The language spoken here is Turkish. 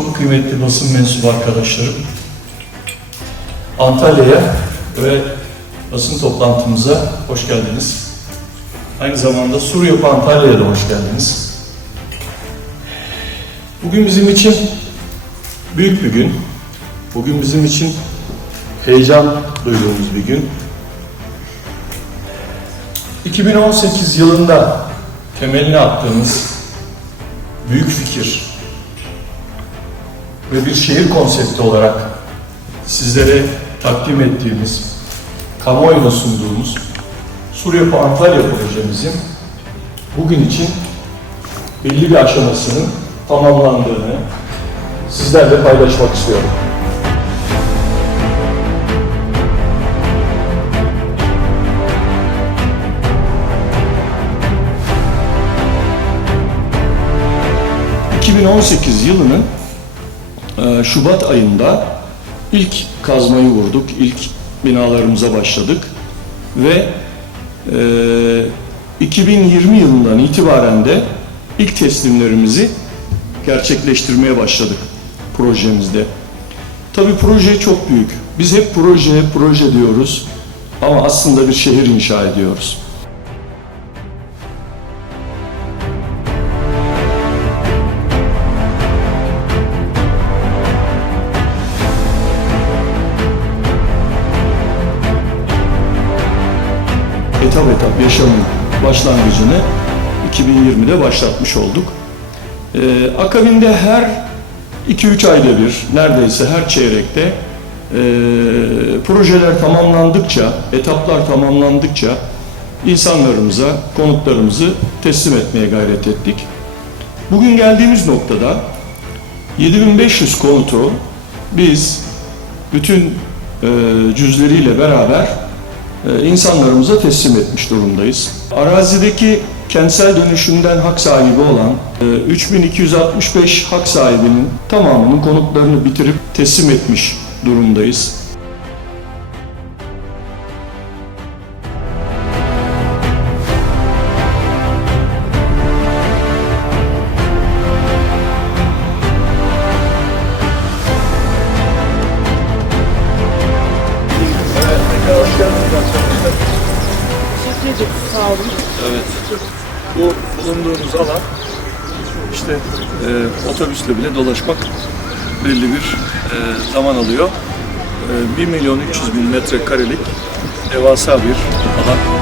kıymetli basın mensubu arkadaşlarım. Antalya'ya ve basın toplantımıza hoş geldiniz. Aynı zamanda Suryapı Antalya'ya da hoş geldiniz. Bugün bizim için büyük bir gün. Bugün bizim için heyecan duyduğumuz bir gün. 2018 yılında temelini attığımız büyük fikir ve bir şehir konsepti olarak sizlere takdim ettiğimiz, kamuoyuna sunduğumuz Suryapı Antalya projemizin bugün için belli bir aşamasının tamamlandığını sizlerle paylaşmak istiyorum. ...2018 yılının e, Şubat ayında ilk kazmayı vurduk, ilk binalarımıza başladık ve e, 2020 yılından itibaren de ilk teslimlerimizi gerçekleştirmeye başladık projemizde. Tabii proje çok büyük. Biz hep proje, proje diyoruz ama aslında bir şehir inşa ediyoruz. Etap etap yaşamın başlangıcını 2020'de başlatmış olduk. Ee, akabinde her 2-3 ayda bir, neredeyse her çeyrekte e, projeler tamamlandıkça, etaplar tamamlandıkça insanlarımıza konutlarımızı teslim etmeye gayret ettik. Bugün geldiğimiz noktada 7500 konutu biz bütün e, cüzleriyle beraber insanlarımıza teslim etmiş durumdayız. Arazideki kentsel dönüşümden hak sahibi olan e, 3265 hak sahibinin tamamının konutlarını bitirip teslim etmiş durumdayız. Sağ olun. Evet. Bu bulunduğumuz alan işte e, otobüsle bile dolaşmak belli bir e, zaman alıyor. E, 1 milyon 300 bin metrekarelik devasa bir alan.